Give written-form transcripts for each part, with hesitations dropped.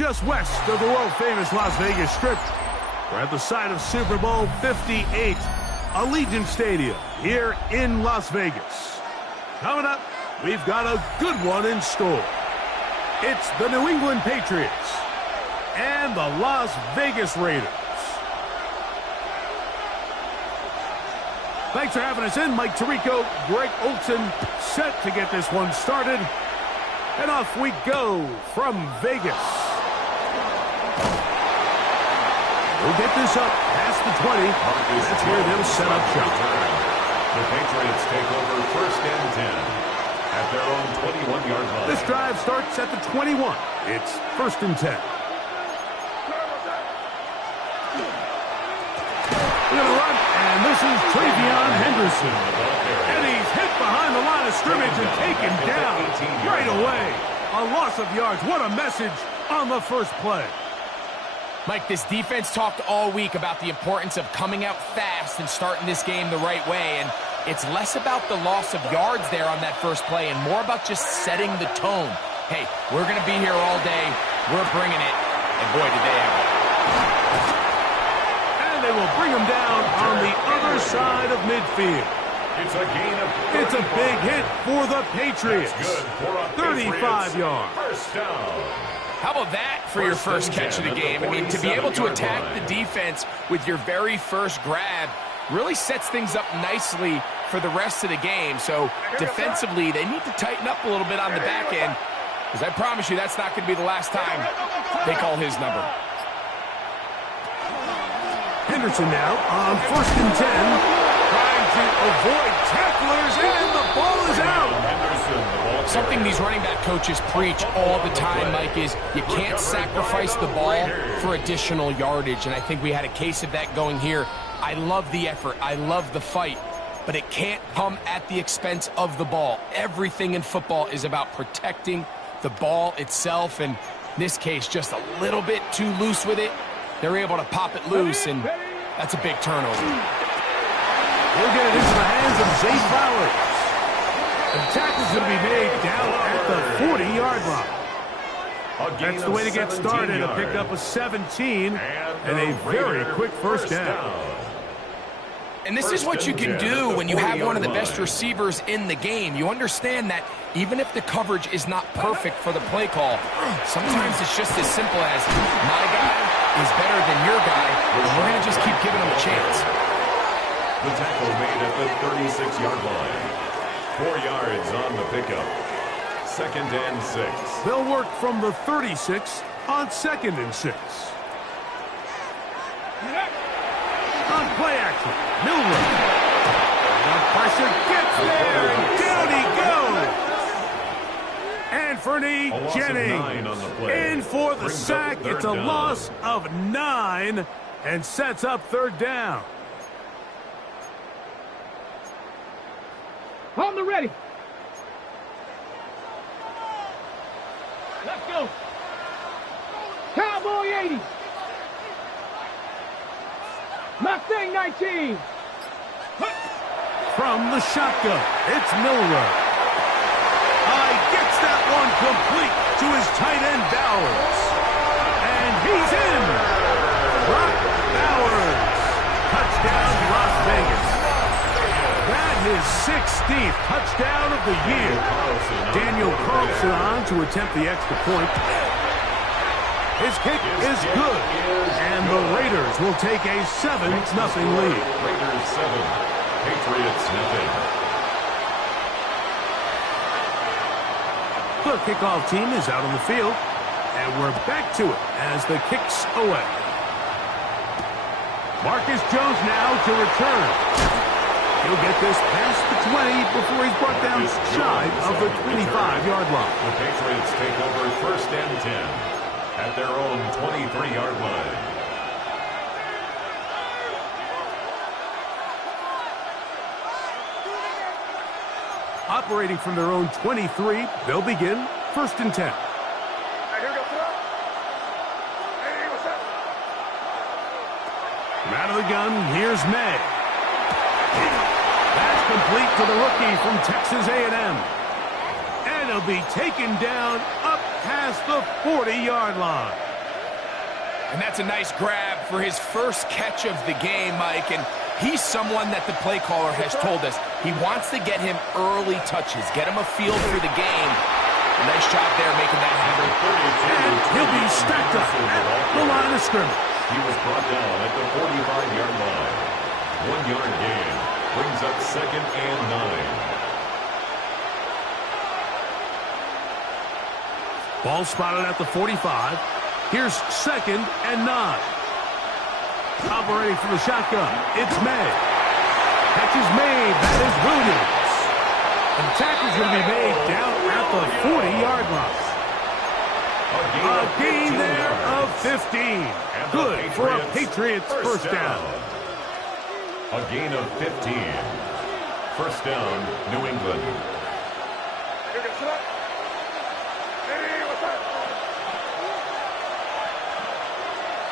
just west of the world-famous Las Vegas Strip. We're at the site of Super Bowl 58, Allegiant Stadium here in Las Vegas. Coming up, we've got a good one in store. It's the New England Patriots and the Las Vegas Raiders. Thanks for having us in. Mike Tirico, Greg Olsen, set to get this one started. And off we go from Vegas. We'll get this up past the 20. That's where they'll set up shop. The Patriots take over 1st and 10 at their own 21-yard line. This drive starts at the 21. It's 1st and 10. We're going to run, and this is Travion Henderson. And he's hit behind the line of scrimmage and taken down right away. A loss of yards. What a message on the first play. Mike, this defense talked all week about the importance of coming out fast and starting this game the right way, and it's less about the loss of yards there on that first play and more about just setting the tone. Hey, we're going to be here all day. We're bringing it, and boy, did they ever. And they will bring him down on the other side of midfield. It's a gain of 34. It's a big hit for the Patriots. Good for a 35 yards. First down. How about that for your first catch of the game? I mean, to be able to attack the defense with your very first grab really sets things up nicely for the rest of the game. So defensively, they need to tighten up a little bit on the back end, because I promise you that's not going to be the last time they call his number. Henderson now on 1st and 10, trying to avoid tacklers, and the ball is out. Something these running back coaches preach all the time, Mike, is you can't sacrifice the ball for additional yardage, and I think we had a case of that going here. I love the effort. I love the fight, but it can't come at the expense of the ball. Everything in football is about protecting the ball itself, and in this case, just a little bit too loose with it. They're able to pop it loose, and that's a big turnover. He'll get it into the hands of Zay Flowers. The tackle's going to be made down at the 40-yard line. That's the way to get started, to pick up a 17 and a very quick first down. And this is what you can do when you have one of the best receivers in the game. You understand that even if the coverage is not perfect for the play call, sometimes it's just as simple as my guy is better than your guy, and we're going to just keep giving him a chance. The tackle made at the 36-yard line. 4 yards on the pickup. 2nd and 6. They'll work from the 36 on 2nd and 6. On play action, Milroe. The pressure gets there, and down he goes. Anthony Jennings in for the sack. It's a loss of 9 and sets up 3rd down. On the ready. Let's go. Cowboy 80. Mustang 19. From the shotgun, it's Milroe. Gets that one complete to his tight end, Bowers. And he's in. Brock Bowers. Touchdown, Las Vegas. That is 16th touchdown of the year. Daniel Carlson on to attempt the extra point. His kick is good, and the Raiders will take a 7-0 lead. Raiders 7, Patriots nothing. The kickoff team is out on the field, and we're back to it as the kick's away. Marcus Jones now to return. He'll get this past the 20 before he's brought down shy of the 25-yard line. The Patriots take over 1st and 10 at their own 23-yard line. Operating from their own 23, they'll begin 1st and 10. From out of the gun, here's May. That's complete to the rookie from Texas A&M. And he'll be taken down up past the 40-yard line. And that's a nice grab for his first catch of the game, Mike. And he's someone that the play caller has told us he wants to get him early touches, get him a feel for the game. A nice job there making that happen. And he'll be stacked up at the line of scrimmage. He was brought down at the 45-yard line. 1 yard gain brings up 2nd and 9. Ball spotted at the 45. Here's 2nd and 9. Operating from the shotgun. It's May. Catch is made. That is Williams. And the tackle's going to be made down at the 40-yard line. A gain there of 15. Good for a Patriots first down. A gain of 15. First down, New England.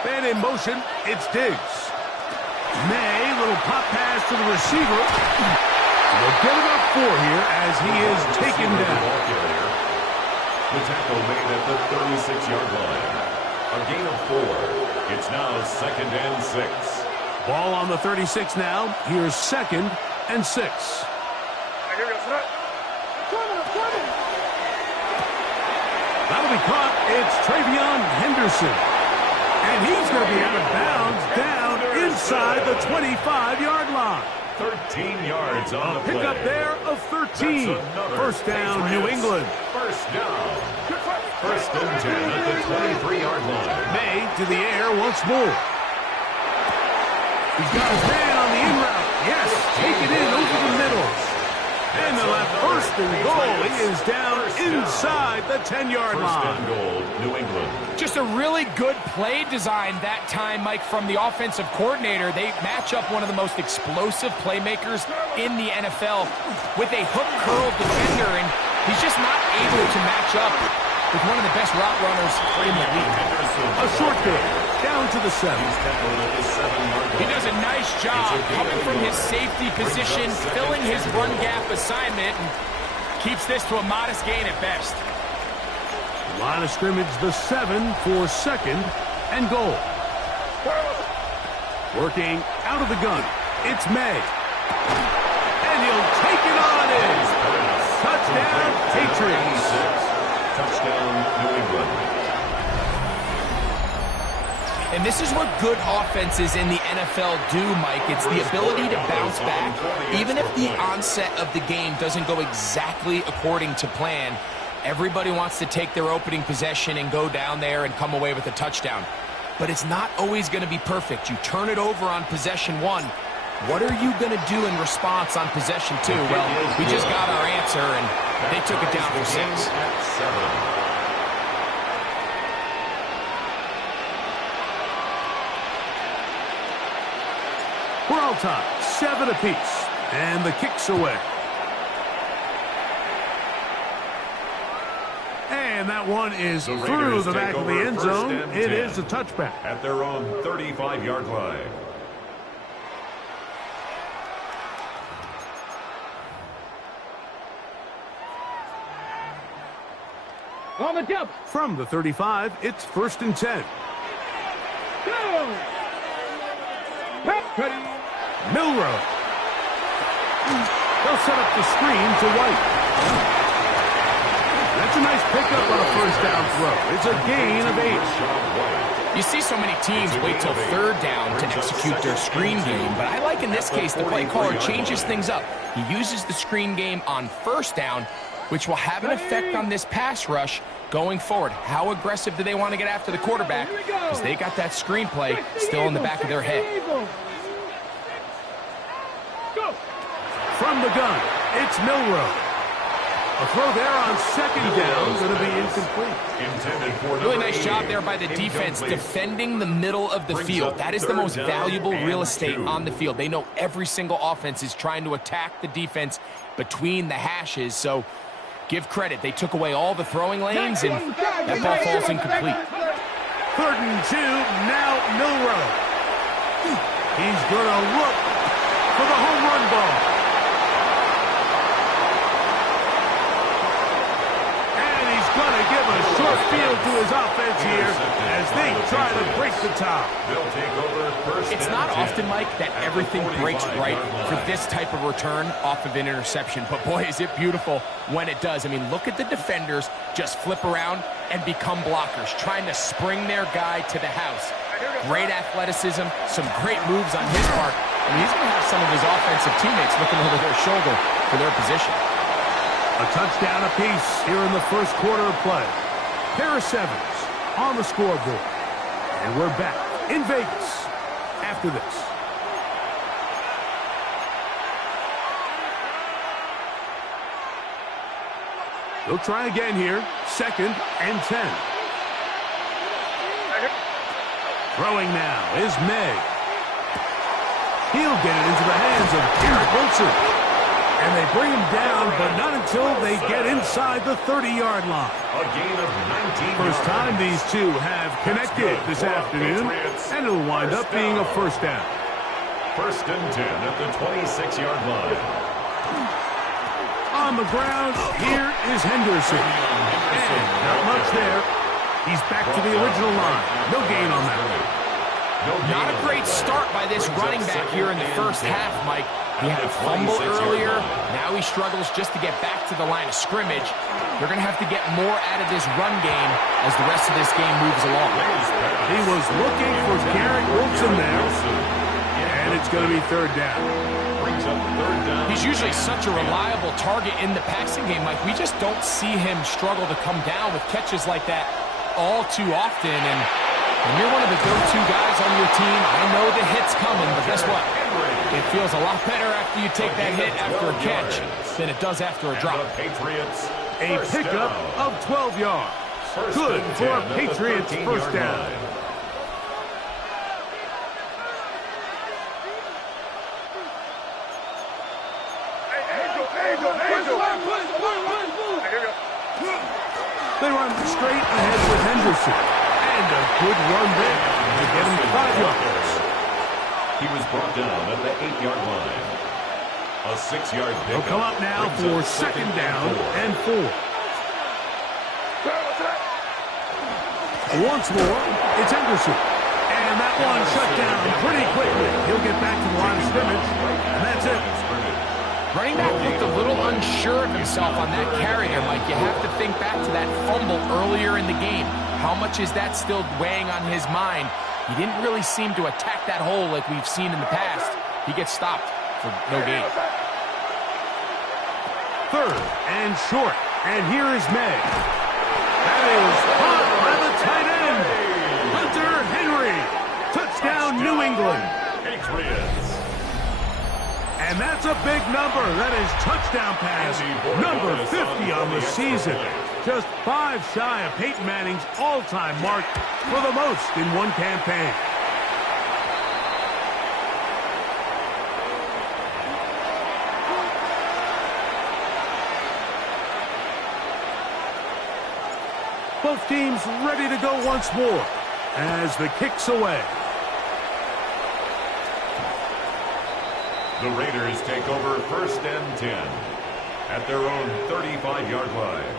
And in motion, it's Diggs. May, little pop pass to the receiver. They'll get about 4 here as he is taken down. The tackle made at the 36-yard line. A gain of 4. It's now 2nd and 6. Ball on the 36 now. Here's 2nd and 6. That'll be caught. It's Travion Henderson. And he's going to be out of bounds down inside the 25-yard line. 13 yards on the play. Pick up there of 13. First down, New England. First down. 1st and 10 at the 23-yard line. May to the air once more. He's got his man on the in route. Yes, take it in over the middle. And the left 1st and goal. He is down inside the 10-yard line. 1st and goal, New England. Just a really good play design that time, Mike, from the offensive coordinator. They match up one of the most explosive playmakers in the NFL with a hook curl defender, and he's just not able to match up with one of the best route runners in the league. A short kick down to the 7. He does a nice job coming from his safety position, filling his run gap assignment, and keeps this to a modest gain at best. Line of scrimmage, the 7 for 2nd and goal. Working out of the gun. It's May. And he'll take it on in. Touchdown, Patriots. Touchdown, New England. And this is what good offenses in the NFL do, Mike. It's the ability to bounce back. Even if the onset of the game doesn't go exactly according to plan, everybody wants to take their opening possession and go down there and come away with a touchdown. But it's not always going to be perfect. You turn it over on possession 1. What are you going to do in response on possession 2? Well, we just got our answer, and they took it down for 6. We're all tied, 7 apiece, and the kick's away. And that one is through the back of the end zone. It is a touchback. At their own 35-yard line. On the jump. From the 35, it's 1st and 10. Go. Ready. Milroe. They'll set up the screen to White. That's a nice pickup on a first down throw. It's a gain of 8. You see so many teams wait till 3rd down to execute their screen game, but I like in this case the play caller changes things up. He uses the screen game on 1st down, which will have an effect on this pass rush going forward. How aggressive do they want to get after the quarterback? Because they got that screenplay still in the back of their head. From the gun, it's Milroe. A throw there on 2nd down, going to be incomplete. Really nice job there by the defense defending the middle of the field. That is the most valuable real estate on the field. They know every single offense is trying to attack the defense between the hashes, so give credit. They took away all the throwing lanes, and that ball falls incomplete. 3rd and 2, now Milroe. He's going to look for the home run ball. And he's going to give a short feel to his offense here as they try to break the tie. They'll take over first. It's not often, Mike, that everything breaks right for this type of return off of an interception. But boy, is it beautiful when it does. I mean, look at the defenders just flip around and become blockers, trying to spring their guy to the house. Great athleticism, some great moves on his part. And he's going to have some of his offensive teammates looking over their shoulder for their position. A touchdown apiece here in the first quarter of play. Pair of sevens on the scoreboard. And we're back in Vegas after this. They'll try again here. 2nd and 10. Throwing now is May. He'll get it into the hands of Garrett Wilson. And they bring him down, but not until they get inside the 30-yard line. A gain of 19 First time these two have connected this afternoon, and it'll wind up being a first down. 1st and 10 at the 26-yard line. On the ground, here is Henderson. And not much there. He's back to the original line. No gain on that one. Not a great start by this running back here in the first half, Mike. He had a fumble earlier. Now he struggles just to get back to the line of scrimmage. They're going to have to get more out of this run game as the rest of this game moves along. He was looking for Garrett Wilson there. And it's going to be 3rd down. He's usually such a reliable target in the passing game, Mike. We just don't see him struggle to come down with catches like that all too often. And when you're one of the go-to guys on your team, I know the hit's coming, but guess what? It feels a lot better after you take that hit after a catch than it does after a drop. A pickup of 12 yards. Good for a Patriots first down. They run straight ahead with Henderson. And a good run there to get him 5 yards. He was brought down at the 8-yard line. A 6-yard pickup. They'll come up now for 2nd down and 4. Once more, it's Henderson. And that one shut down pretty quickly. He'll get back to the line of scrimmage, and that's it. Running back looked a little unsure of himself on that carry there, Mike. You have to think back to that fumble earlier in the game. How much is that still weighing on his mind? He didn't really seem to attack that hole like we've seen in the past. He gets stopped for no gain. 3rd and short. And here is May. That is caught by the tight end. Hunter Henry. Touchdown, New England. Patriots. And that's a big number. That is touchdown pass number 50 on the season. Just 5 shy of Peyton Manning's all-time mark for the most in one campaign. Both teams ready to go once more as the kick's away. The Raiders take over 1st and 10 at their own 35-yard line.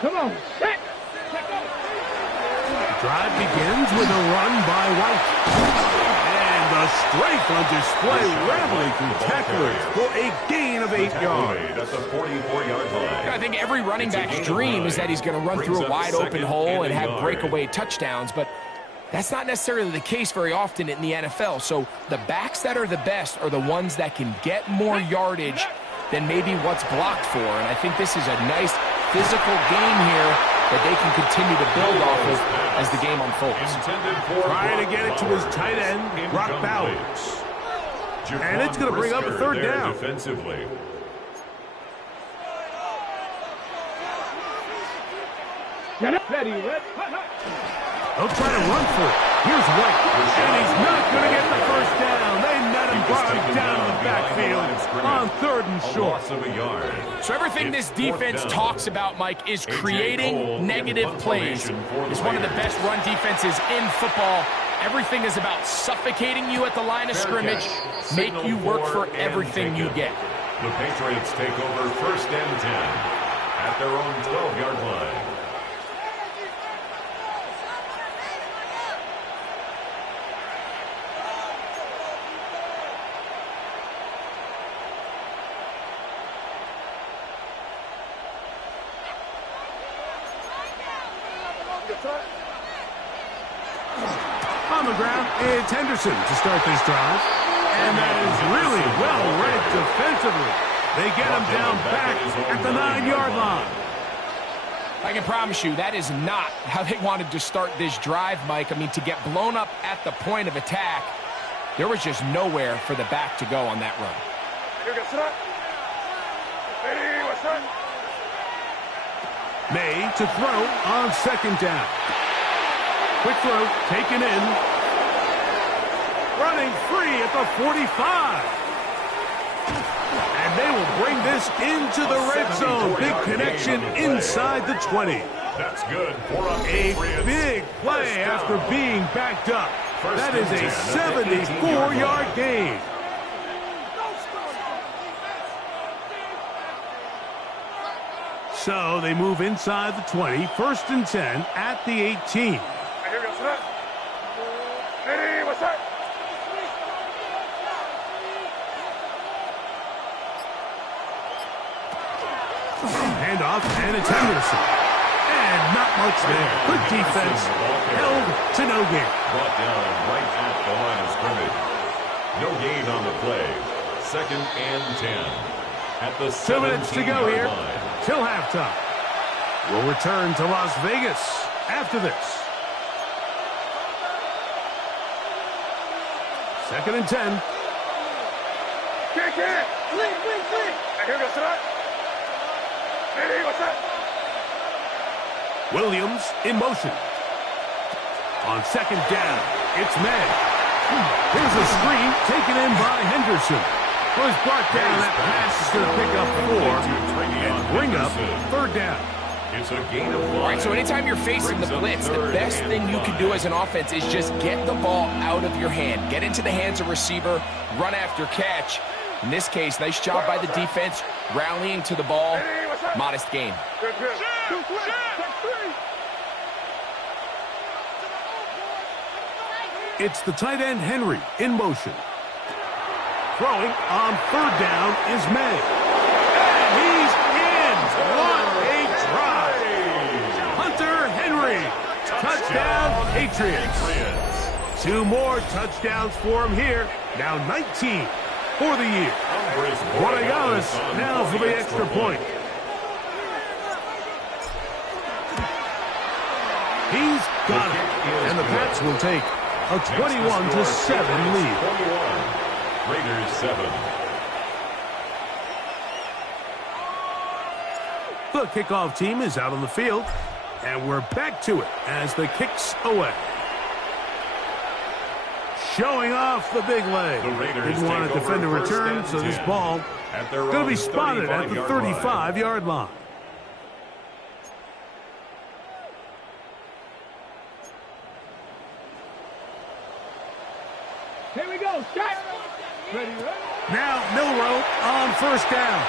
Come on, set! The drive begins with a run by White. And the strength on display, rattling through tacklers for a gain of 8 yards. At the 44-yard line. I think every running back's dream is that he's going to run through a wide open hole and have breakaway touchdowns, but that's not necessarily the case very often in the NFL. So the backs that are the best are the ones that can get more yardage than maybe what's blocked for. And I think this is a nice physical game here that they can continue to build off of as the game unfolds. Trying to get it to his tight end, Brock Bowers. And it's going to bring up a 3rd down. Defensively. Ready, red. They'll try to run for it. Here's White. And he's not going to get the first down. They met him and brought him down the backfield on 3rd and short. Loss of a yard. So everything this defense talks about, Mike, is creating negative plays. It's one of the best run defenses in football. Everything is about suffocating you at the line of scrimmage, make you work for everything you get. The Patriots take over 1st and 10 at their own 12-yard line. On the ground, it's Henderson to start this drive. And that is really well read defensively. They get him down back at the 9-yard line. I can promise you that is not how they wanted to start this drive, Mike. I mean, to get blown up at the point of attack, there was just nowhere for the back to go on that run. May to throw on 2nd down. Quick throw, taken in. Running free at the 45. And they will bring this into the red zone. Big connection inside the 20. That's good. A big play after being backed up. That is a 74-yard gain. So they move inside the 20, 1st and 10 at the 18. Handoff, and it's Henderson. And not much there. Good defense. Held to no gain. Brought down right at the line of scrimmage. No gain on the play. 2nd and 10 at the 2 minutes to go here line. till halftime. We'll return to Las Vegas after this. 2nd and 10. Williams in motion. On 2nd down, it's May. Here's a screen taken in by Henderson. Was brought down. That pass is going to pick up 4 and bring up 3rd down. It's a gain of 1. All right, so anytime you're facing the blitz, the best thing you can do as an offense is just get the ball out of your hand. Get into the hands of receiver, run after catch. In this case, nice job by the defense, rallying to the ball. Modest gain. It's the tight end Henry in motion. Throwing on 3rd down is May. And he's in. What a drive. Hunter Henry. Touchdown, Patriots. 2 more touchdowns for him here. Now 19 for the year. Guadagnino now for the extra point. He's got it. And the Pats will take a 21-7 lead. Raiders 7. The kickoff team is out on the field, and we're back to it as the kicks away. Showing off the big leg. Didn't want to defend a return, so this ball going to be spotted at the 35-yard line. Here we go. Shot. Ready, ready. Now Milroe on 1st down.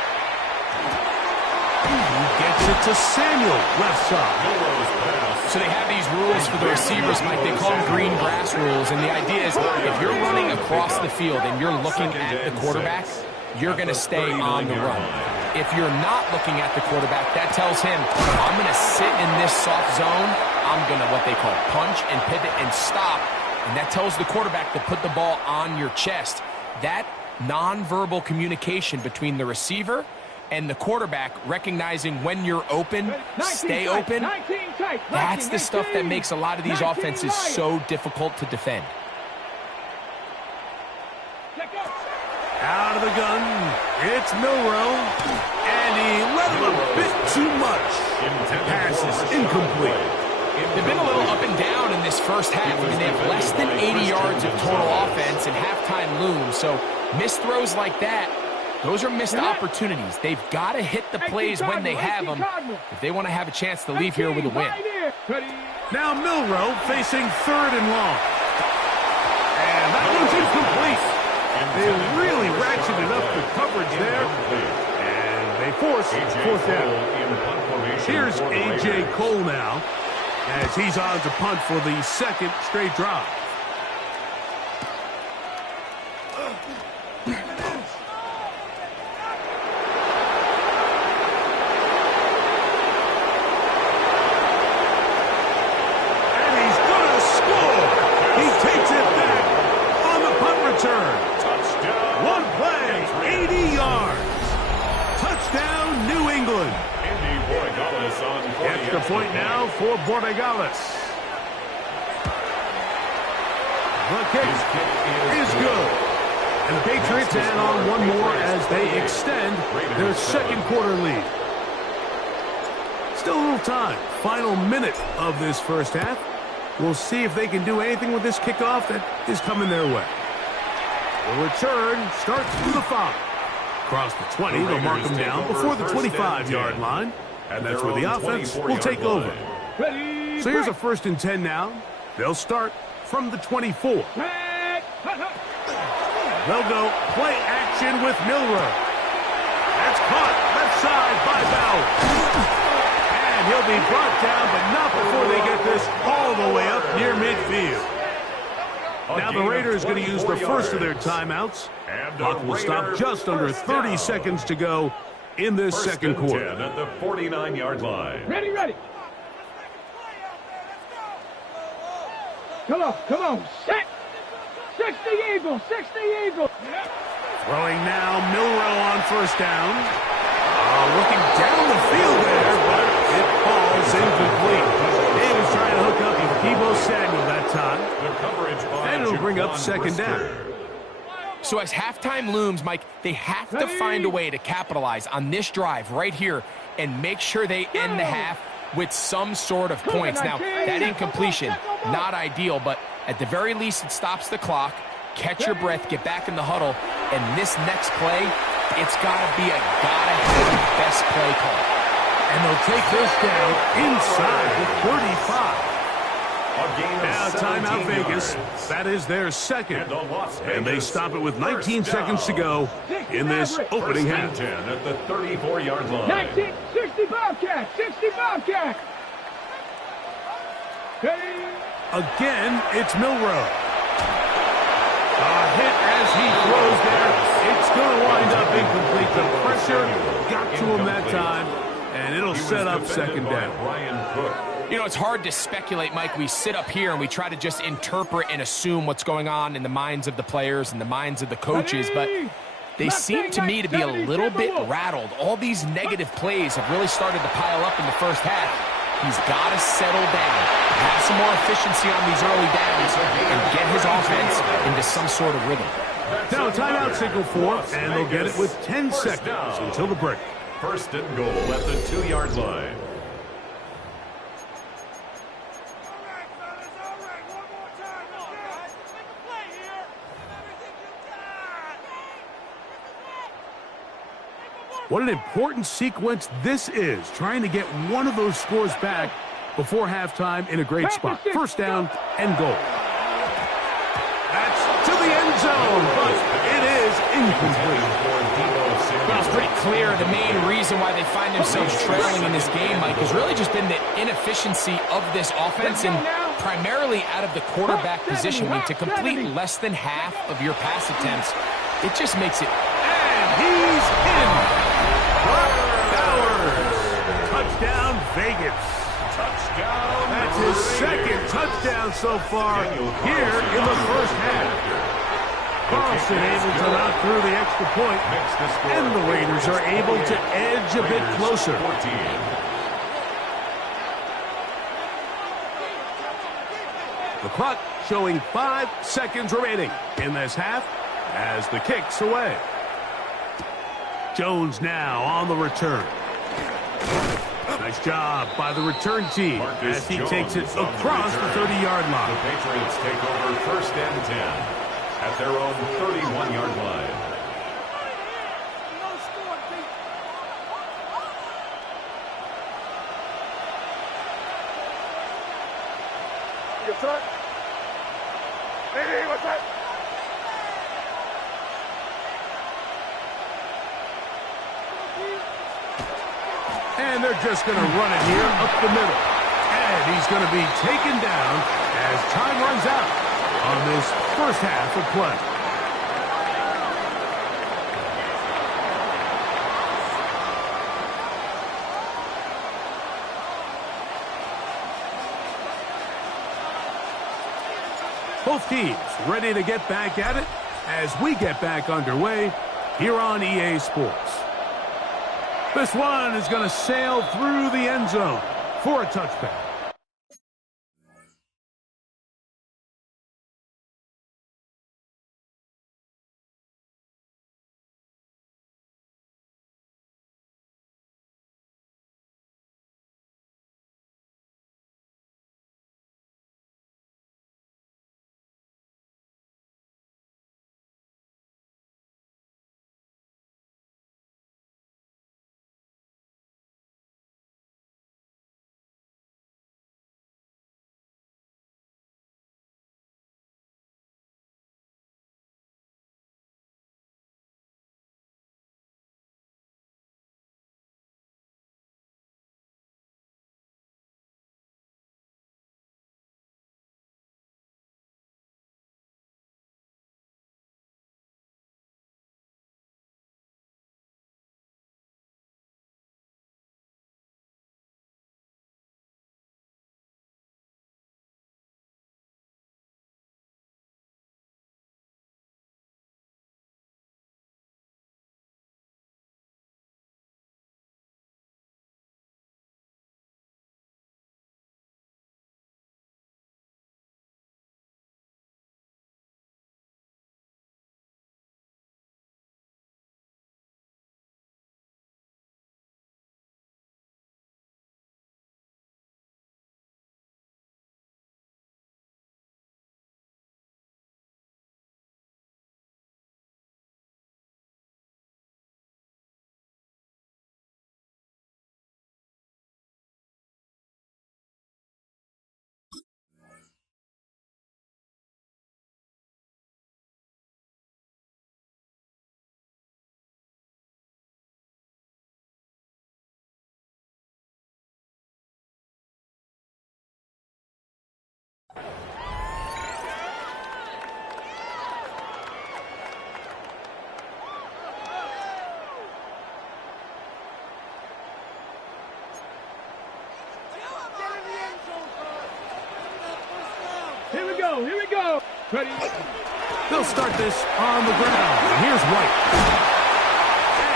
He gets it to Samuel, left side. So they have these rules for the receivers, Mike. They call them green grass rules. And the idea is if you're running across the field and you're looking at the quarterback, you're going to stay on the run. If you're not looking at the quarterback, that tells him, I'm going to sit in this soft zone. I'm going to what they call punch and pivot and stop. And that tells the quarterback to put the ball on your chest. That nonverbal communication between the receiver and the quarterback, recognizing when you're open, stay open, that's the stuff that makes a lot of these offenses so difficult to defend. Out of the gun, it's Milroe, and he let him a bit too much. Pass is incomplete. They've been a little up and down in this first half. I mean, they have less than 80 yards of total offense, and halftime looms. So Missed throws like that, those are missed opportunities. They've got to hit the plays when they have them if they want to have a chance to leave here with a win. Now Milroe facing 3rd and long. And that one's incomplete. They really ratcheted up the coverage there. And they force 4th down. Here's A.J. Cole now, as he's on to punt for the 2nd straight drive. Point now for Borregales. The kick is good. And the Patriots add on one more as they extend their 2nd quarter lead. Still a little time. Final minute of this 1st half. We'll see if they can do anything with this kickoff that is coming their way. The return starts from the 5. Across the 20, they'll mark them down before the 25-yard line. And that's where the offense will take over. So here's a 1st and 10 now. They'll start from the 24. They'll go play action with Milroe. That's caught left side by Bowers. And he'll be brought down, but not before they get this all the way up near midfield. Now the Raiders going to use the first of their timeouts. Clock will stop just under 30 seconds to go in this 2nd quarter. At the 49-yard line. Ready. Come on. Set. 60 Eagles. Throwing now, Milroe on 1st down. Looking down the field there, but it falls incomplete. He was trying to hook up with Deebo Samuel that time. The coverage by and it'll bring up 2nd down. So as halftime looms, Mike, they have to find a way to capitalize on this drive right here and make sure they end the half with some sort of points. Now, that incompletion, not ideal, but at the very least, it stops the clock. Catch your breath, get back in the huddle, and this next play, it's got to be a gotta-have best play call. And they'll take this down inside the 35. Now timeout Vegas. That is their 2nd. And they stop it with 19 seconds to go in this opening half. 10 at the 34-yard line. 19, 60 Bobcat. Again, it's Milroe. A hit as he throws there. It's going to wind up incomplete. The pressure got to him that time, and it'll set up 2nd down. You know, it's hard to speculate, Mike. We sit up here and we try to just interpret and assume what's going on in the minds of the players and the minds of the coaches, but they seem to me to be a little bit rattled. All these negative plays have really started to pile up in the 1st half. He's got to settle down, have some more efficiency on these early downs, and get his offense into some sort of rhythm. Now a timeout signal for, and they'll get it with 10 seconds until the break. 1st and goal at the 2-yard line. What an important sequence this is, trying to get one of those scores back before halftime in a great spot. 1st down and goal. That's to the end zone, but it is incomplete. Well, it's pretty clear the main reason why they find themselves trailing in this game, Mike, has really just been the inefficiency of this offense and primarily out of the quarterback position. I mean, to complete less than half of your pass attempts, it just makes it. And he's in. Bowers. Touchdown, Vegas. Touchdown. That's his 2nd touchdown so far here in the 1st half. Carlson able to knock through the extra point, and the Raiders are able to edge a bit closer. The clock showing 5 seconds remaining in this half as the kick's away. Jones now on the return. Nice job by the return team as he takes it across the 30-yard line. The Patriots take over 1st and 10. at their own 31-yard line. Hey, what's that? And they're just going to run it here up the middle. And he's going to be taken down as time runs out on this first half of play. Both teams ready to get back at it as we get back underway here on EA Sports. This one is going to sail through the end zone for a touchback. Here we go. Ready? They'll start this on the ground. And here's White.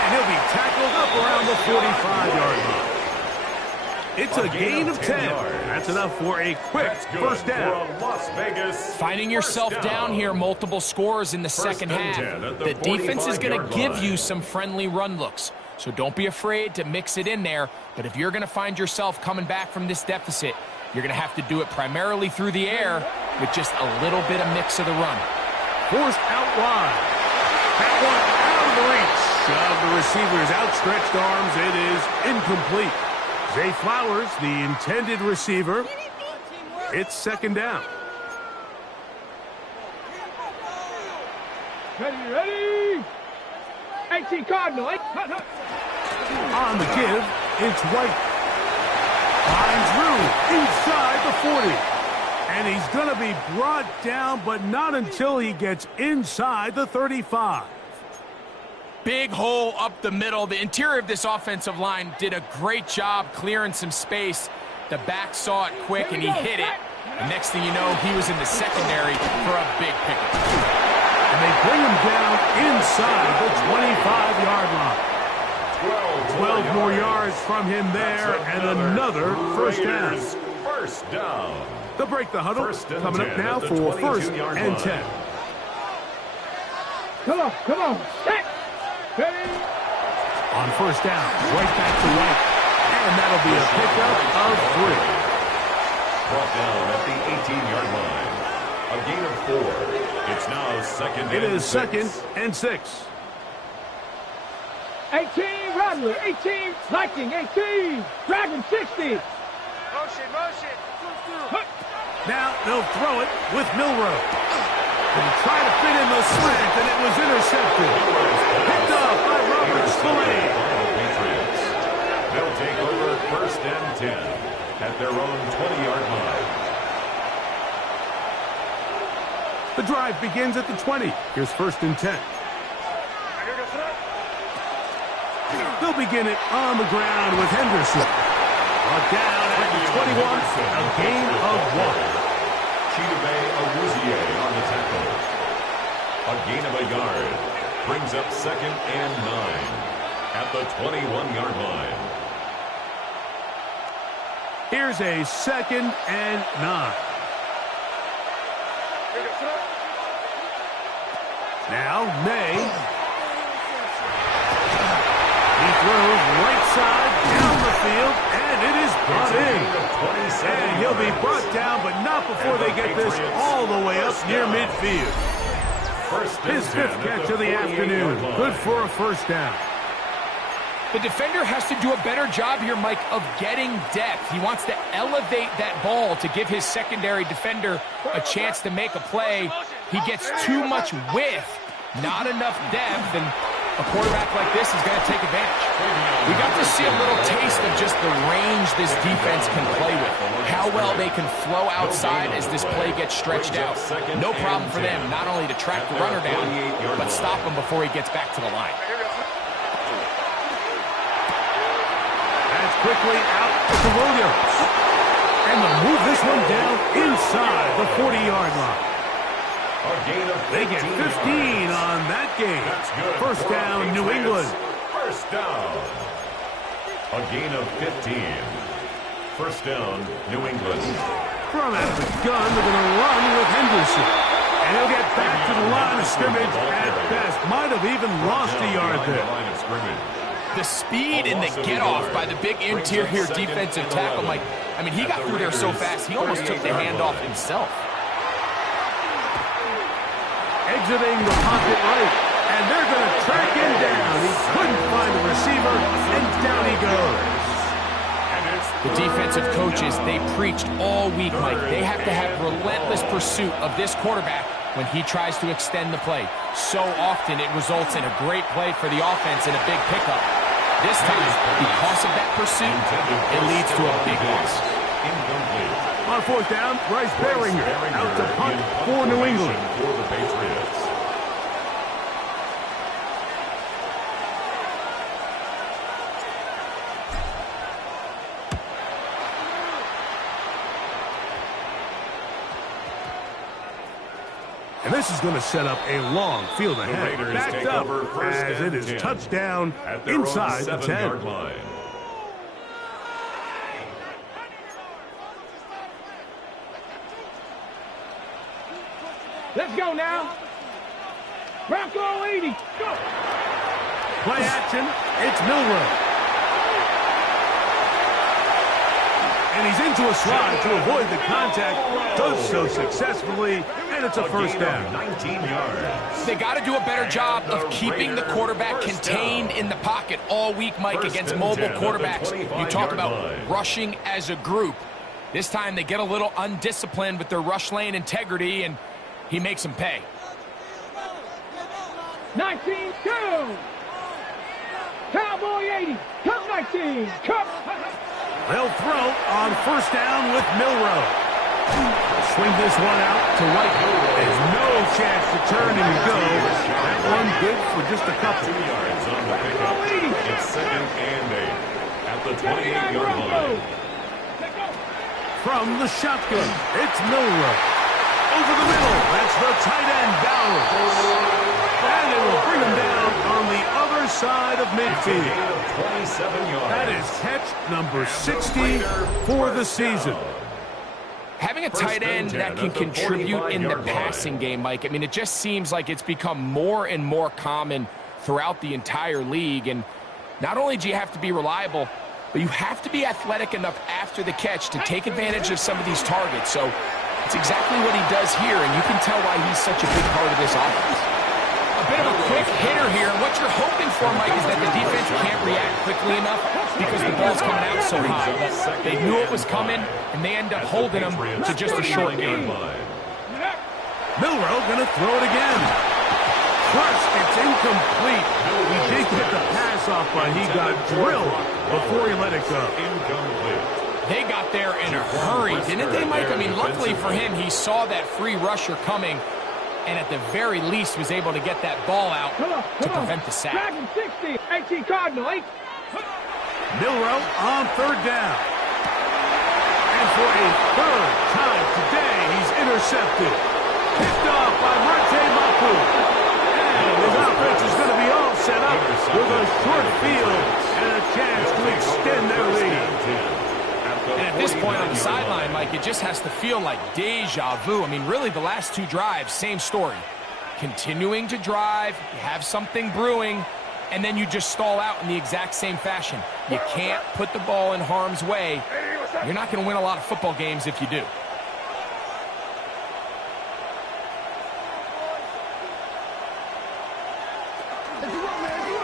And he'll be tackled up around the 45-yard line. It's a gain of 10. That's enough for a quick first down. Las Vegas. Finding yourself down here, multiple scores in the second half. The defense is going to give you some friendly run looks. So don't be afraid to mix it in there. But if you're going to find yourself coming back from this deficit, you're going to have to do it primarily through the air with just a little bit of mix of the run. Forced out wide. That one out of the reach of the receiver's outstretched arms. It is incomplete. Zay Flowers, the intended receiver. It's second down. Ready? HC Cardinal. On the give, it's White. Finds room inside the 40. And he's going to be brought down, but not until he gets inside the 35. Big hole up the middle. The interior of this offensive line did a great job clearing some space. The back saw it quick, and he hit it. And next thing you know, he was in the secondary for a big pickup. And they bring him down inside the 25-yard line. 12 more yards from him there, and another first down. First down. They'll break the huddle. Coming up now for first and 10. Come on. Set. Ready? On first down, right back to White. And that'll be a pickup of 3. Brought down at the 18-yard line. A gain of 4. It's now second and It is 6. second and 6. 18, Rattler. 18, Lightning. 18, Dragon. 60. Motion. Now they'll throw it with Milroe. And try to fit in the slant, and it was intercepted. Picked up by Robert Spillane. They'll take over first and 10 at their own 20-yard line. The drive begins at the 20. Here's first and 10. They'll begin it on the ground with Henderson. Brought down at the 21, a gain of 1. Chidobe Awuzie on the tackle. A gain of a yard. Brings up second and 9 at the 21-yard line. Here's a second and 9. Now, May. He throws right side down the field, and it is brought in. And he'll be brought down, but not before they get this all the way up near midfield. His 5th catch of the afternoon. Good for a first down. The defender has to do a better job here, Mike, of getting depth. He wants to elevate that ball to give his secondary defender a chance to make a play. He gets too much width, not enough depth, and a quarterback like this is going to take advantage. We got to see a little taste of just the range this defense can play with, how well they can flow outside as this play gets stretched out. No problem for them not only to track the runner down, but stop him before he gets back to the line. That's quickly out to Williams. And they'll move this one down inside the 40-yard line. They get 15 on that game. First down, New England. First down. A gain of 15. First down, New England. From out of the gun, they're going to run with Henderson. And he'll get back to the line of scrimmage at best. Might have even lost a yard there. The speed and the get-off by the big interior defensive tackle, Mike. I mean, he got through there so fast, he almost took the handoff himself. Exiting the pocket right, and they're going to track him down. He couldn't find the receiver, and down he goes. The defensive coaches, they preached all week, Mike. They have to have relentless pursuit of this quarterback when he tries to extend the play. So often it results in a great play for the offense and a big pickup. This time, because of that pursuit, it leads to a big loss. On fourth down, Bryce Baringer out to punt for New England. For the Patriots. And this is going to set up a long field ahead. Backed up as it is touchdown inside the 10. Line. Let's go now. Bronco 80. Go. Play action. It's Milroe. And he's into a slide to avoid the contact. Does so successfully, and it's a first down. 19 yards. They got to do a better job of keeping the quarterback contained in the pocket all week, Mike, against mobile quarterbacks. You talk about rushing as a group. This time they get a little undisciplined with their rush lane integrity, and he makes them pay. 19-2. Cowboy 80. Cup 19. Cup. They'll throw on first down with Milroe. Swing this one out to White. There's no chance to turn and go. That one good for just a couple. 2 yards on the pickup. It's second and 8 at the 28-yard line. From the shotgun, it's Milroe. Over the middle, that's the tight end, Bowers. And it will bring him down on the other side of midfield. 27 yards. That is catch number 60 for the season. Having a tight end that can contribute in the passing game, Mike, I mean, it just seems like it's become more and more common throughout the entire league. And not only do you have to be reliable, but you have to be athletic enough after the catch to take advantage of some of these targets. So It's exactly what he does here, and you can tell why he's such a big part of this offense. A bit of a quick hitter here, and what you're hoping for, Mike, is that the defense can't react quickly enough because the ball's coming out so high. They knew it was coming, and they end up holding them to just a short game. Milroe going to throw it again. First, it's incomplete. He did get the pass off, but he got drilled before he let it go. They got there in a hurry, didn't they, Mike? I mean, luckily for him, he saw that free rusher coming, and at the very least was able to get that ball out to prevent the sack. Dragon 60, 18 Cardinal, 8. Milroe on third down. And for a third time today, he's intercepted. Picked off by Marte Mapu. And his offense is going to be all set up with a short field and a chance to extend their lead. And at this point on the sideline, Mike, it just has to feel like deja vu. I mean, really, the last two drives, same story. Continuing to drive, you have something brewing, and then you just stall out in the exact same fashion. You can't put the ball in harm's way. You're not going to win a lot of football games if you do.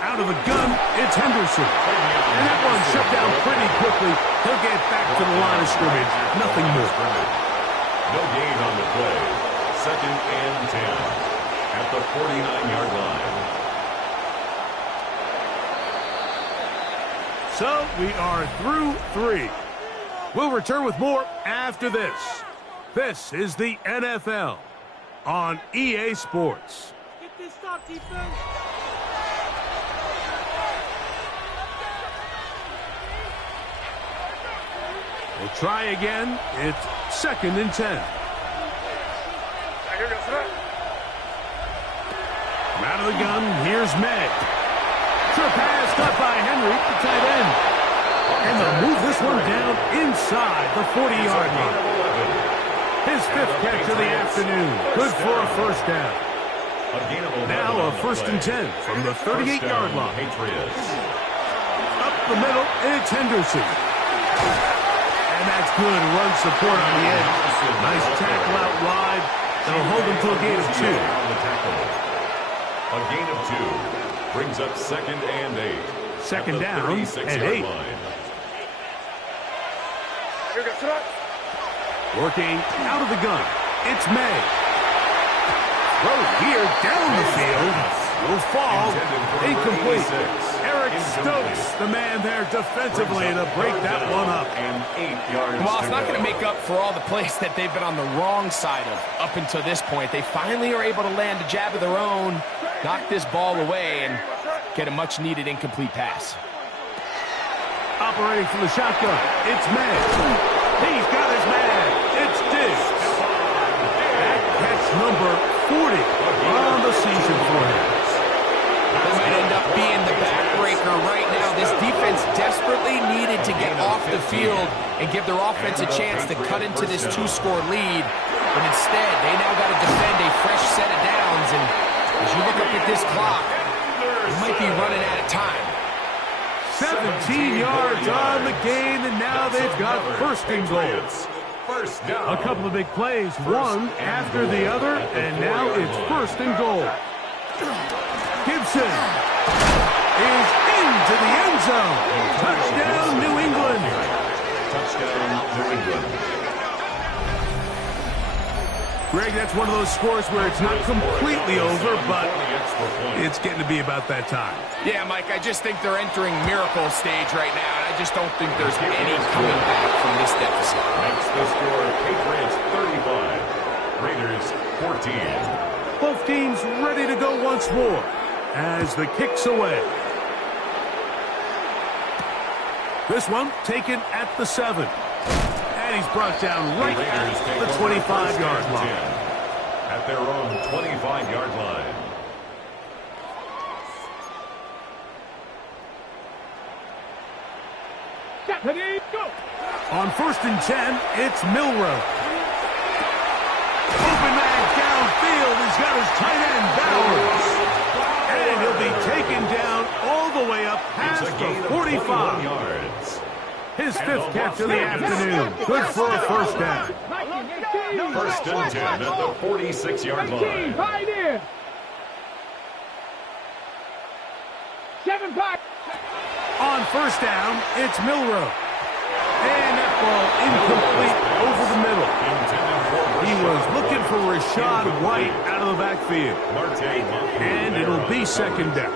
Out of the gun, it's Henderson. And that one shut down pretty quickly. He'll get back to the line of scrimmage. Nothing more. No gain on the play. 2nd and 10 at the 49-yard line. So we are through 3. We'll return with more after this. This is the NFL on EA Sports. Get this stop, defense. We'll try again. It's 2nd and 10. From out of the gun, here's May. Short pass caught by Henry, the tight end. And they'll move this one down inside the 40-yard line. His 5th catch of the afternoon. Good for a first down. Now a 1st and 10 from the 38-yard line. Up the middle, it's Henderson. And that's good run support on the edge. Nice tackle out wide. That'll hold them to a gain of 2. A gain of 2 brings up 2nd and 8. 2nd down and 8. Working out of the gun. It's May. Throw here down the field. Will fall. Incomplete. Eric Stokes, the man there defensively to break that one up. Well, it's not going to make up for all the plays that they've been on the wrong side of up until this point. They finally are able to land a jab of their own, knock this ball away, and get a much-needed incomplete pass. Operating from the shotgun, it's May. He's got his man. It's Diggs. That catch number 40 on the season for him. That might end up being the backbreaker right now. This defense desperately needed to get off the field and give their offense a chance to cut into this 2-score lead. But instead, they now got to defend a fresh set of downs. And as you look up at this clock, you might be running out of time. 17 yards on the gain, and now they've got 1st and goal. A couple of big plays, one after the other, and now it's 1st and goal. Gibson is into the end zone. Touchdown, New England. Touchdown, New England. Greg, that's one of those scores where it's not completely over, but it's getting to be about that time. Yeah, Mike, I just think they're entering miracle stage right now, and I just don't think there's any coming back from this deficit. Makes the score Patriots 35, Raiders 14. Both teams ready to go once more as the kick's away. This one taken at the 7. And he's brought down right at the 25-yard line. At their own 25-yard line. On 1st and 10, it's Milroe. Open man downfield. He's got his tight end, Bowers. And he'll be taken down all the way up past the 45. His 5th catch of the afternoon. Good for a first down. First and 10 at the 46-yard line. Pioneer. 7-5. On first down, it's Milroe. And that ball incomplete over the middle. He was looking for Rachaad White out of the backfield. And it'll be second down.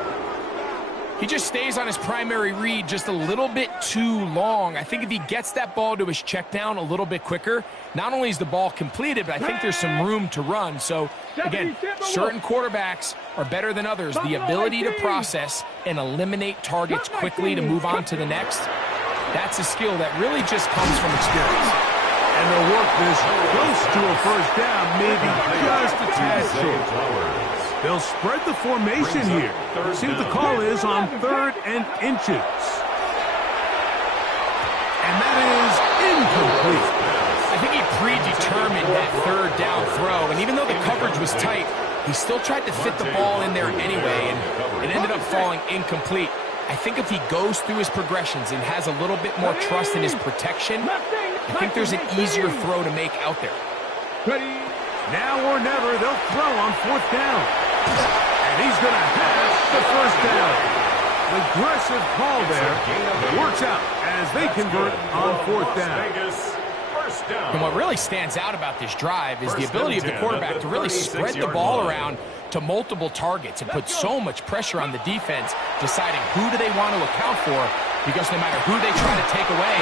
He just stays on his primary read just a little bit too long. I think if he gets that ball to his check down a little bit quicker, not only is the ball completed, but I think there's some room to run. So, again, certain quarterbacks are better than others. The ability to process and eliminate targets quickly to move on to the next, that's a skill that really just comes from experience. And they'll work this close to a first down, maybe just a tad short. They'll spread the formation here. See what the call is on 3rd and inches. And that is incomplete. I think he predetermined that 3rd down throw, and even though the coverage was tight, he still tried to fit the ball in there anyway, and it ended up falling incomplete. I think if he goes through his progressions and has a little bit more trust in his protection, I think there's an easier throw to make out there. Ready. Now or never, they'll throw on 4th down. And he's going to have the first down. Aggressive call there. It works out as they convert on 4th down. And what really stands out about this drive is the ability of the quarterback to really spread the ball around to multiple targets and put so much pressure on the defense, deciding who do they want to account for, because no matter who they try to take away,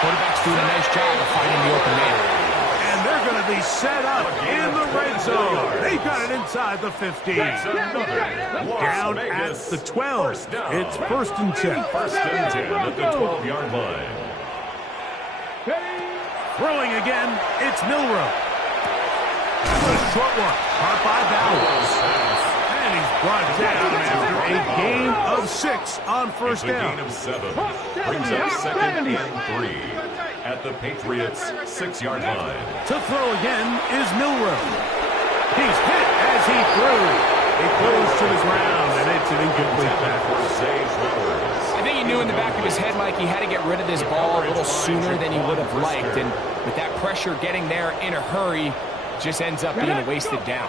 quarterback's doing a nice job of finding the open man. And they're going to be set up in the red zone. They got it inside the 15. Down at the 12. It's 1st and 10. First and 10 at the 12-yard line. Throwing again, it's Milroe. That's a short one, caught by Bowers. And he's brought down after a gain of 6 on first down. A gain of 7. Brings up 2nd and 3 at the Patriots' 6-yard line. To throw again is Milroe. He's hit as he threw. He goes to the ground, and it's an incomplete pass. I think he knew in the back of his head, Mike, he had to get rid of this ball a little sooner than he would have liked. And with that pressure getting there in a hurry, just ends up being a wasted down.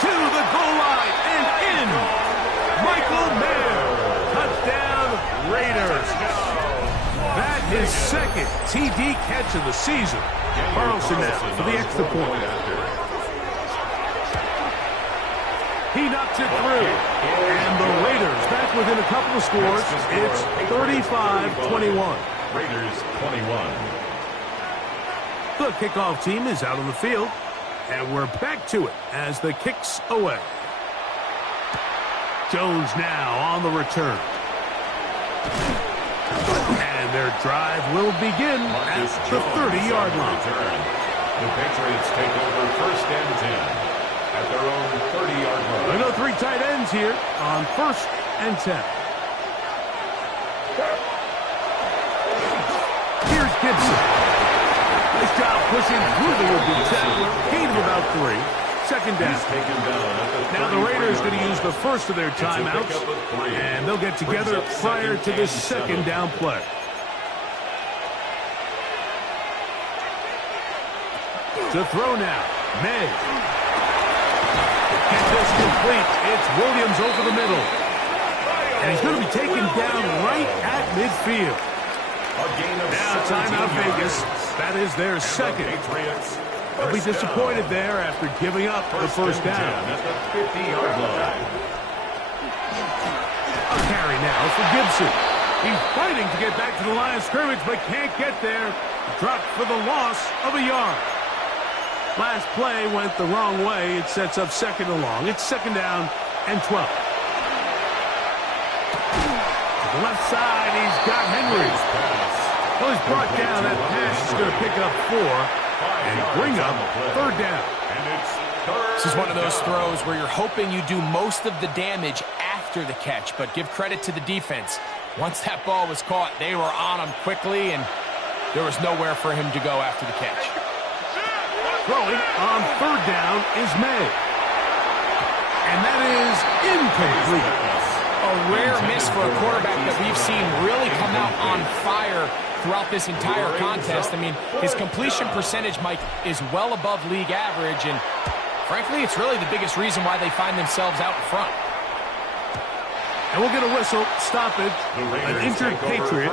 To the goal line and in. Michael Mayer. Touchdown, Raiders. That is 2nd TD catch of the season. Carlson now for the extra point. He knocks it through. And the Raiders back within a couple of scores. It's 35-21. Raiders 21. The kickoff team is out on the field. And we're back to it as the kick's away. Jones now on the return. And their drive will begin at the 30-yard line. The Patriots take over 1st and 10 at their own 30-yard line. There go 3 tight ends here on 1st and 10. Here's Gibson. Nice job pushing through the would-be tackler. Gain of about 3. Second down. Now the Raiders going to use the first of their timeouts, and they'll get together prior to this second down play. To throw now, May. Get this complete. It's Williams over the middle. And he's going to be taken down right at midfield. Now timeout Vegas. That is their 2nd. They'll be disappointed there after giving up the first down. At the 50-yard line. A carry now for Gibson. He's fighting to get back to the line of scrimmage, but can't get there. Dropped for the loss of a yard. Last play went the wrong way. It sets up 2nd and long. It's 2nd down and 12. To the left side, he's got Henry. Well, he's brought down. That pass is going to pick up 4 and bring up 3rd down. This is one of those throws where you're hoping you do most of the damage after the catch, but give credit to the defense. Once that ball was caught, they were on him quickly, and there was nowhere for him to go after the catch. Throwing on 3rd down is May. And that is incomplete. A rare miss for a quarterback that we've seen really come out on fire throughout this entire contest. I mean, his completion percentage, Mike, is well above league average, and frankly, it's really the biggest reason why they find themselves out in front. And we'll get a whistle, stoppage, an injured Patriot,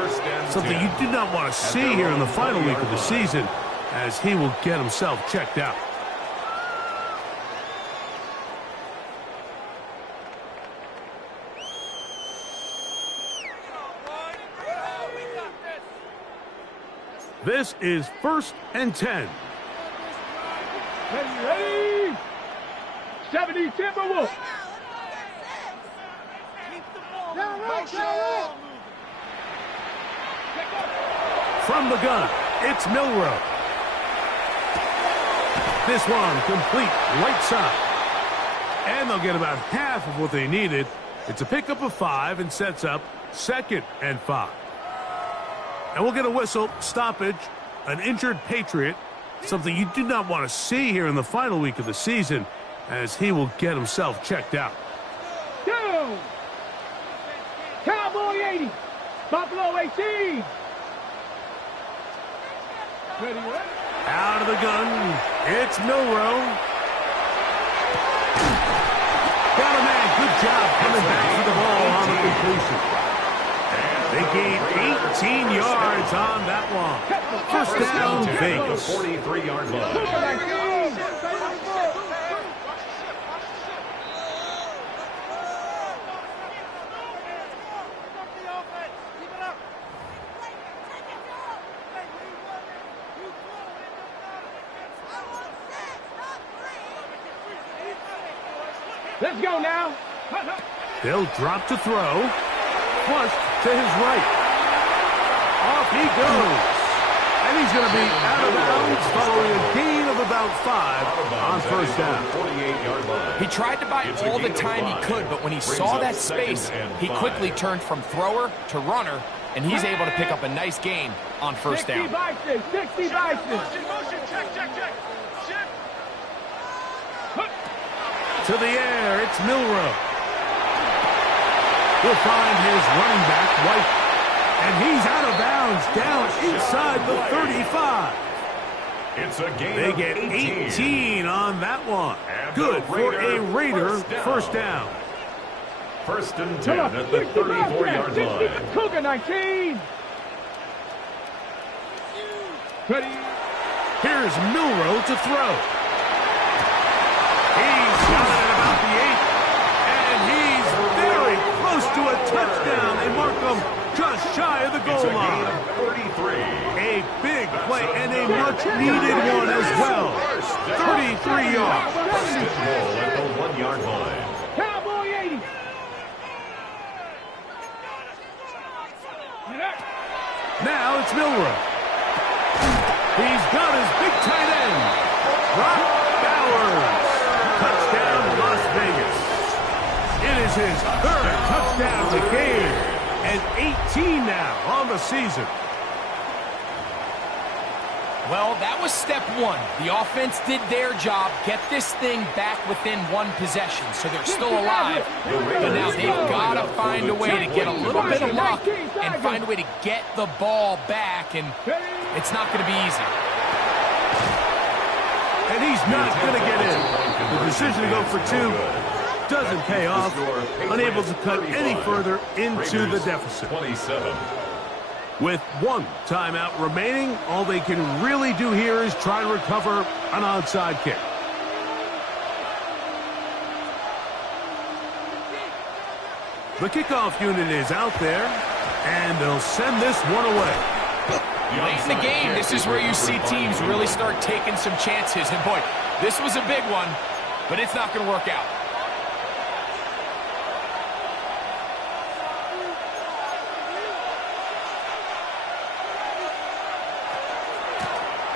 something you do not want to see here in the final week of the season, as he will get himself checked out. This is 1st and 10. Ready? 70 Timberwolves. From the gun, it's Milroe. This one complete right side. And they'll get about half of what they needed. It's a pickup of 5 and sets up 2nd and 5. And we'll get a whistle, stoppage, an injured Patriot, something you do not want to see here in the final week of the season, as he will get himself checked out. Down. Cowboy 80. Buffalo 18. Ready? Out of the gun, it's Milroe. Got a man, good job coming back for the ball on the completion. They gained 18 yards on that one. First down, Vegas. 43-yard line. Let's go now. They'll drop to throw. Flushed to his right. Off he goes. And he's going to be out of bounds following a gain of about 5 on first down. 48-yard line. He tried to buy all the time he could, but when he saw that space, he quickly turned from thrower to runner, and he's able to pick up a nice gain on first down. 60 Bison, 60 Bison. Motion, check. Shift. To the air, it's Milroe. We'll find his running back, White. And he's out of bounds, down inside the 35. It's a gain They of get 18 on that one. And Good the for a Raider Raider first down. 1st and 10 at the 34-yard line. Cougar 19. Ready? Here's Milroe to throw. He's got it at about the 8. And he's very close to a touchdown. They mark him just shy of the It's a goal gain line. of 33. A big play and a much-needed one as well. 33 yards. First and goal at the 1-yard line. Cowboy 80. Now it's Milroe. He's got his big tight end, Brock Bowers. Touchdown, Las Vegas. It is his 3rd touchdown of the game, and 18 now on the season. Well, that was step 1. The offense did their job, get this thing back within 1 possession, so they're still alive. But now they've got to find a way to get a little bit of luck and find a way to get the ball back, and it's not going to be easy. And he's not going to get in. The decision to go for 2 doesn't pay off. Unable to cut any further into the deficit. 27. With 1 timeout remaining, all they can really do here is try to recover an onside kick. The kickoff unit is out there, and they'll send this one away. Late in the game, this is where you see teams really start taking some chances. And boy, this was a big one, but it's not going to work out.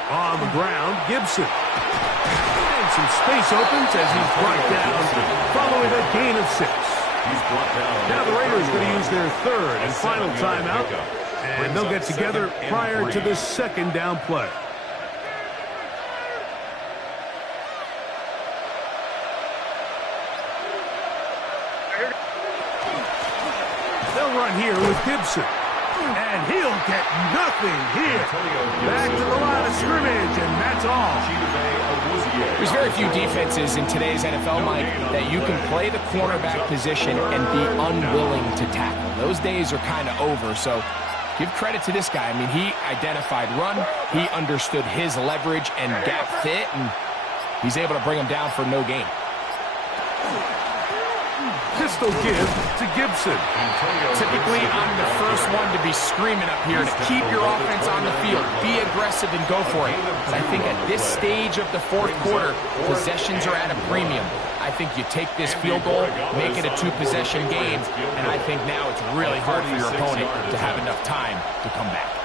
On the ground, Gibson. And some space opens as he's brought down following a gain of 6. Now the Raiders going to use their 3rd and final timeout, and they'll get together prior to this 2nd down play. run here with Gibson. And he'll get nothing here. Back to the line of scrimmage, and that's all. There's very few defenses in today's NFL, Mike, that you can play the cornerback position and be unwilling to tackle. Those days are kind of over, so give credit to this guy. I mean, he identified run, he understood his leverage and gap fit, and he's able to bring him down for no gain. Pistol give to Gibson. Typically, I'm the first one to be screaming up here to keep your offense on the field. Be aggressive and go for it. But I think at this stage of the fourth quarter, possessions are at a premium. I think you take this field goal, make it a two-possession game, and I think now it's really hard for your opponent to have enough time to come back.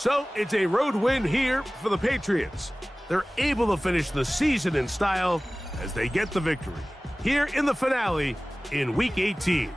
So it's a road win here for the Patriots. They're able to finish the season in style as they get the victory here in the finale in Week 18.